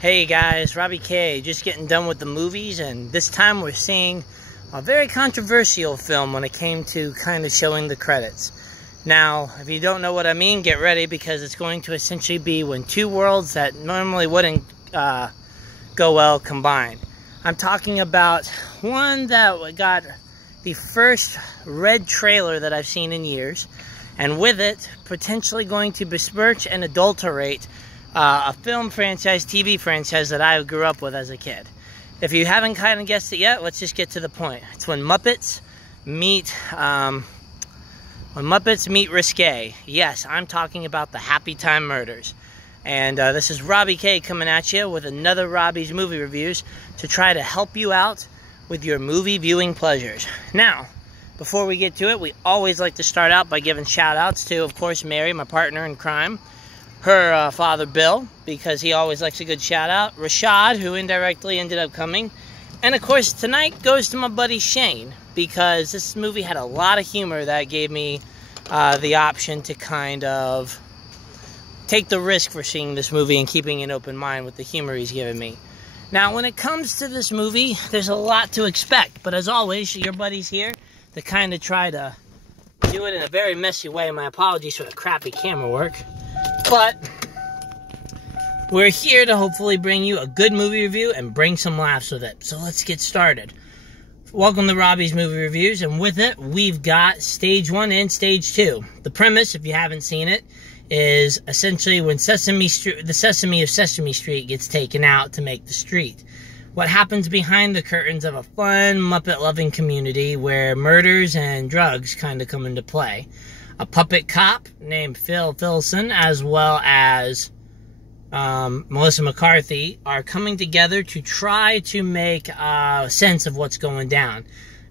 Hey guys, Robbie K. Just getting done with the movies, and this time we're seeing a very controversial film when it came to kind of showing the credits. Now, if you don't know what I mean, get ready, because it's going to essentially be when two worlds that normally wouldn't go well combined. I'm talking about one that got the first red trailer that I've seen in years, and with it, potentially going to besmirch and adulterate a film franchise, TV franchise that I grew up with as a kid. If you haven't kind of guessed it yet, let's just get to the point. It's when Muppets meet risque. Yes, I'm talking about the Hapoytime murders. And this is Robbie K coming at you with another Robbie's Movie Reviews to try to help you out with your movie viewing pleasures. Now, before we get to it, we always like to start out by giving shout outs to, of course, Mary, my partner in crime. Her father, Bill, because he always likes a good shout-out. Rashad, who indirectly ended up coming. And, of course, tonight goes to my buddy Shane, because this movie had a lot of humor that gave me the option to kind of take the risk for seeing this movie and keeping an open mind with the humor he's given me. Now, when it comes to this movie, there's a lot to expect. But, as always, your buddy's here to kind of try to do it in a very messy way. My apologies for the crappy camera work. But we're here to hopefully bring you a good movie review and bring some laughs with it. So let's get started. Welcome to Robbie's Movie Reviews, and with it, we've got Stage 1 and Stage 2. The premise, if you haven't seen it, is essentially when the Sesame of Sesame Street gets taken out to make the street. What happens behind the curtains of a fun, Muppet-loving community where murders and drugs kind of come into play. A puppet cop named Phil Filson, as well as Melissa McCarthy, are coming together to try to make sense of what's going down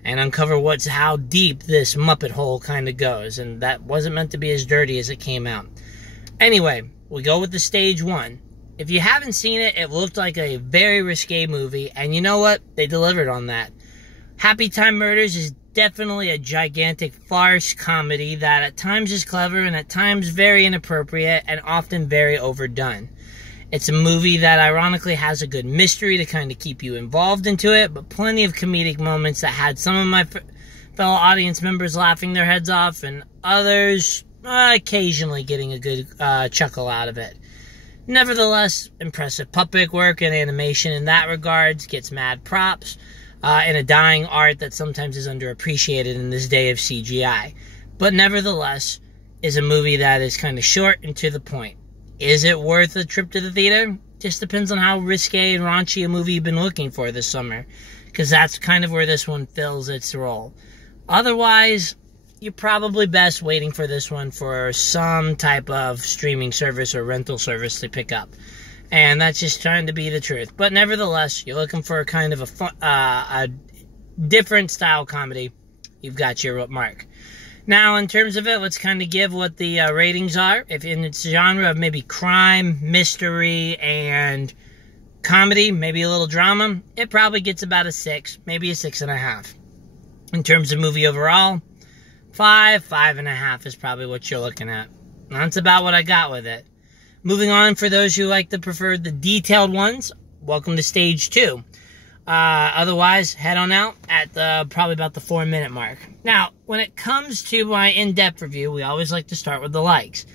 and uncover how deep this Muppet hole kind of goes. And that wasn't meant to be as dirty as it came out. Anyway, we go with the Stage 1. If you haven't seen it, it looked like a very risque movie, and you know what? They delivered on that. Hapoytime Murders is definitely a gigantic farce comedy that at times is clever and at times very inappropriate and often very overdone. It's a movie that ironically has a good mystery to kind of keep you involved into it, but plenty of comedic moments that had some of my fellow audience members laughing their heads off and others occasionally getting a good chuckle out of it. Nevertheless, impressive puppet work and animation in that regards gets mad props. In a dying art that sometimes is underappreciated in this day of CGI. But nevertheless, is a movie that is kind of short and to the point. Is it worth a trip to the theater? Just depends on how risque and raunchy a movie you've been looking for this summer, because that's kind of where this one fills its role. Otherwise, you're probably best waiting for this one for some type of streaming service or rental service to pick up. And that's just trying to be the truth. But nevertheless, you're looking for a kind of a different style comedy, you've got your mark. Now, in terms of it, let's kind of give what the ratings are. If in its genre of maybe crime, mystery, and comedy, maybe a little drama, it probably gets about a 6, maybe a 6.5. In terms of movie overall, 5.5 is probably what you're looking at. That's about what I got with it. Moving on, for those who like to prefer the detailed ones, welcome to Stage 2. Otherwise, head on out at probably about the 4-minute mark. Now, when it comes to my in-depth review, we always like to start with the likes.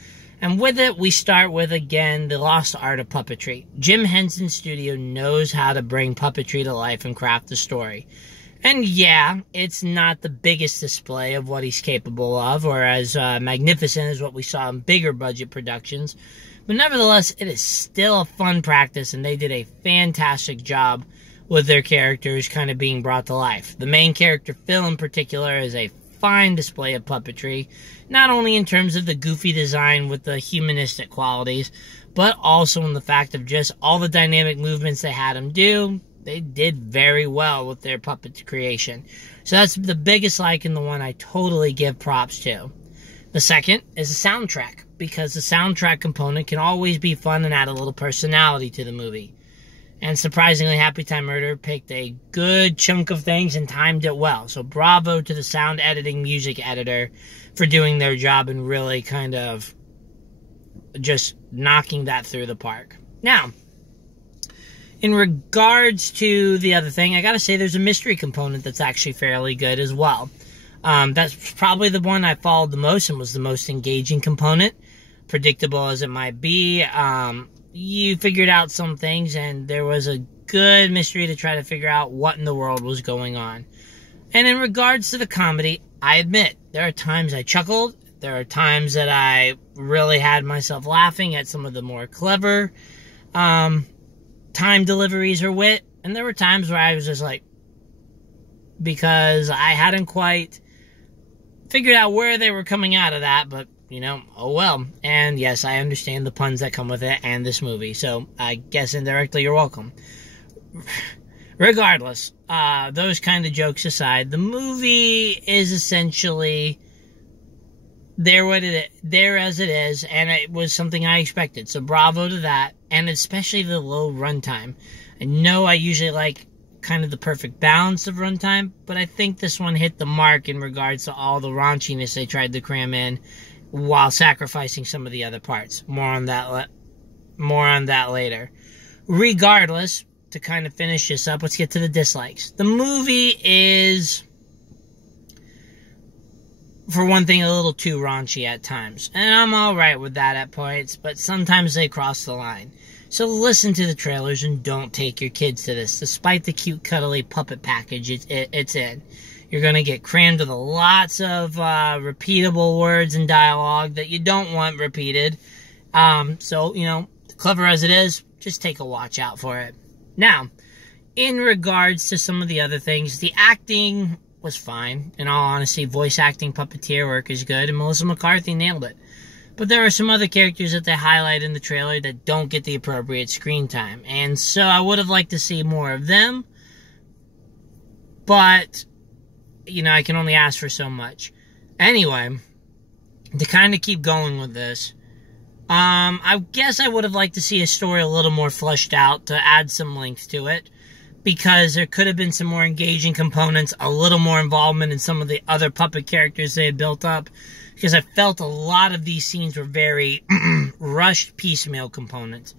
And with it, we start with, again, the lost art of puppetry. Jim Henson's studio knows how to bring puppetry to life and craft a story. And yeah, it's not the biggest display of what he's capable of, or as magnificent as what we saw in bigger budget productions. But nevertheless, it is still a fun practice, and they did a fantastic job with their characters kind of being brought to life. The main character, Phil, in particular, is a fine display of puppetry, not only in terms of the goofy design with the humanistic qualities, but also in the fact of just all the dynamic movements they had him do. They did very well with their puppet creation. So that's the biggest like and the one I totally give props to. The second is the soundtrack, because the soundtrack component can always be fun and add a little personality to the movie. And surprisingly, Hapoytime Murder picked a good chunk of things and timed it well. So bravo to the sound editing music editor for doing their job and really kind of just knocking that through the park. Now, In regards to the other thing, I gotta say there's a mystery component that's actually fairly good as well. That's probably the one I followed the most and was the most engaging component. Predictable as it might be, you figured out some things, and there was a good mystery to try to figure out what in the world was going on. And in regards to the comedy, I admit, there are times I chuckled, there are times that I really had myself laughing at some of the more clever time deliveries or wit, and there were times where I was just like, because I hadn't quite figured out where they were coming out of that, but, you know, oh well. And yes, I understand the puns that come with it and this movie, so I guess indirectly you're welcome. Regardless, those kind of jokes aside, the movie is essentially there as it is, and it was something I expected, so bravo to that, and especially the low runtime. I know I usually like kind of the perfect balance of runtime, but I think this one hit the mark in regards to all the raunchiness they tried to cram in while sacrificing some of the other parts. More on that later. Regardless, to kind of finish this up, let's get to the dislikes. The movie is, for one thing, a little too raunchy at times, and I'm alright with that at points, but sometimes they cross the line. So listen to the trailers and don't take your kids to this, despite the cute, cuddly puppet package it's in. You're going to get crammed with lots of repeatable words and dialogue that you don't want repeated. So, you know, clever as it is, just take a watch out for it. Now, in regards to some of the other things, the acting was fine. In all honesty, voice acting, puppeteer work is good, and Melissa McCarthy nailed it. But there are some other characters that they highlight in the trailer that don't get the appropriate screen time. And so I would have liked to see more of them. But, you know, I can only ask for so much. Anyway, to kind of keep going with this, I guess I would have liked to see a story a little more fleshed out to add some length to it. Because there could have been some more engaging components, a little more involvement in some of the other puppet characters they had built up. Because I felt a lot of these scenes were very rushed piecemeal components.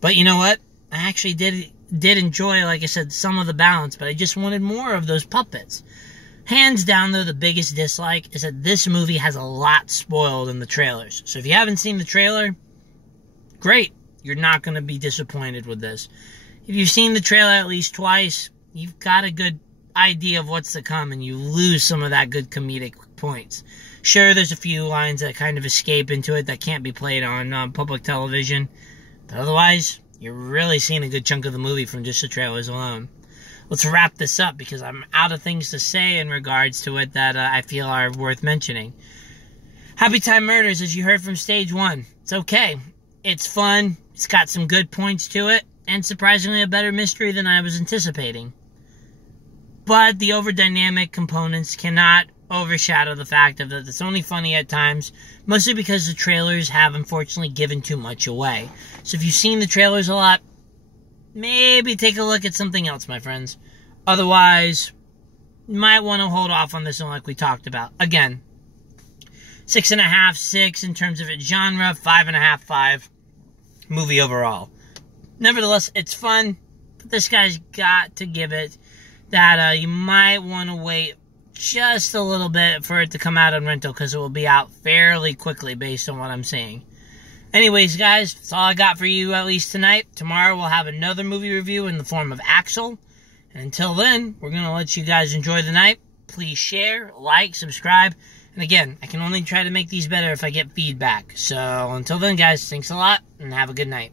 But you know what? I actually did enjoy, like I said, some of the balance, but I just wanted more of those puppets. Hands down, though, the biggest dislike is that this movie has a lot spoiled in the trailers. So if you haven't seen the trailer, great. You're not going to be disappointed with this. If you've seen the trailer at least twice, you've got a good idea of what's to come, and you lose some of that good comedic points. Sure, there's a few lines that kind of escape into it that can't be played on public television, but otherwise, you're really seeing a good chunk of the movie from just the trailers alone. Let's wrap this up, because I'm out of things to say in regards to it that I feel are worth mentioning. Hapoytime Murders, as you heard from Stage 1. It's okay. It's fun. It's got some good points to it, and surprisingly a better mystery than I was anticipating. But the overdynamic components cannot overshadow the fact that it's only funny at times, mostly because the trailers have unfortunately given too much away. So if you've seen the trailers a lot, maybe take a look at something else, my friends. Otherwise, you might want to hold off on this one like we talked about. Again, 6.5, 6 in terms of its genre, 5.5, 5 movie overall. Nevertheless, it's fun, but this guy's got to give it that you might want to wait just a little bit for it to come out on rental, because it will be out fairly quickly based on what I'm seeing. Anyways, guys, that's all I got for you, at least tonight. Tomorrow we'll have another movie review in the form of Axel. And until then, we're going to let you guys enjoy the night. Please share, like, subscribe. And again, I can only try to make these better if I get feedback. So until then, guys, thanks a lot, and have a good night.